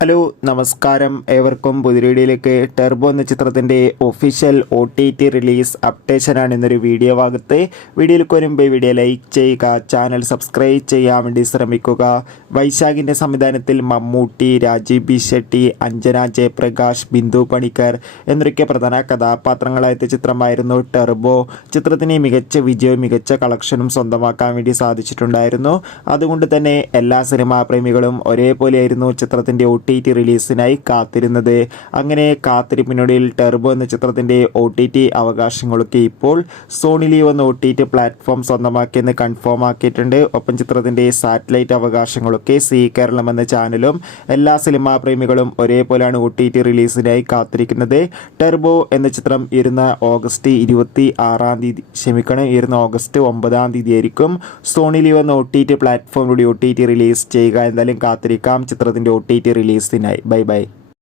Hello നമസ്കാരം, ഏവർക്കും പുതിയ വീഡിയോയിലേക്ക്. ടെർബോ എന്ന ചിത്രത്തിൻ്റെ ഒഫീഷ്യൽ OTT റിലീസ് അപ്ഡേഷനാണ് ഇന്നൊരു വീഡിയോ ഭാഗത്ത്. വീഡിയോയിലേക്ക് വരുമ്പോൾ വീഡിയോ ലൈക്ക് ചെയ്യുക, ചാനൽ സബ്സ്ക്രൈബ് ചെയ്യാൻ വേണ്ടി ശ്രമിക്കുക. വൈശാഖിൻ്റെ സംവിധാനത്തിൽ മമ്മൂട്ടി, രാജീവ് ബി ഷെട്ടി, അഞ്ജന ജയപ്രകാശ്, ബിന്ദു പണിക്കർ എന്നൊക്കെ പ്രധാന കഥാപാത്രങ്ങളായ ചിത്രമായിരുന്നു ടെർബോ. ചിത്രത്തിന് മികച്ച വിജയവും മികച്ച കളക്ഷനും സ്വന്തമാക്കാൻ വേണ്ടി സാധിച്ചിട്ടുണ്ടായിരുന്നു. അതുകൊണ്ട് തന്നെ എല്ലാ സിനിമാ പ്രേമികളും ഒരേപോലെയായിരുന്നു ചിത്രത്തിൻ്റെ OTT റിലീസിനായി കാത്തിരുന്നത്. അങ്ങനെ കാത്തിരിപ്പിനൊടുവിൽ ടെർബോ എന്ന ചിത്രത്തിൻ്റെ OTT അവകാശങ്ങളൊക്കെ ഇപ്പോൾ സോണി ലീവ് എന്ന OTT പ്ലാറ്റ്ഫോം സ്വന്തമാക്കിയെന്ന് കൺഫേം ആക്കിയിട്ടുണ്ട്. ഒപ്പം ചിത്രത്തിൻ്റെ സാറ്റലൈറ്റ് അവകാശങ്ങളൊക്കെ സി കേരളം എന്ന ചാനലും എല്ലാ സിനിമാ പ്രേമികളും ഒരേപോലെയാണ് OTT റിലീസിനായി കാത്തിരിക്കുന്നത്. ടെർബോ എന്ന ചിത്രം ഓഗസ്റ്റ് 9 ആയിരിക്കും സോണി ലീവ് എന്ന OTT പ്ലാറ്റ്ഫോമിലൂടെ OTT റിലീസ് ചെയ്യുക. എന്തായാലും കാത്തിരിക്കാം ചിത്രത്തിൻ്റെ OTT റിലീസിനായി. Bye bye.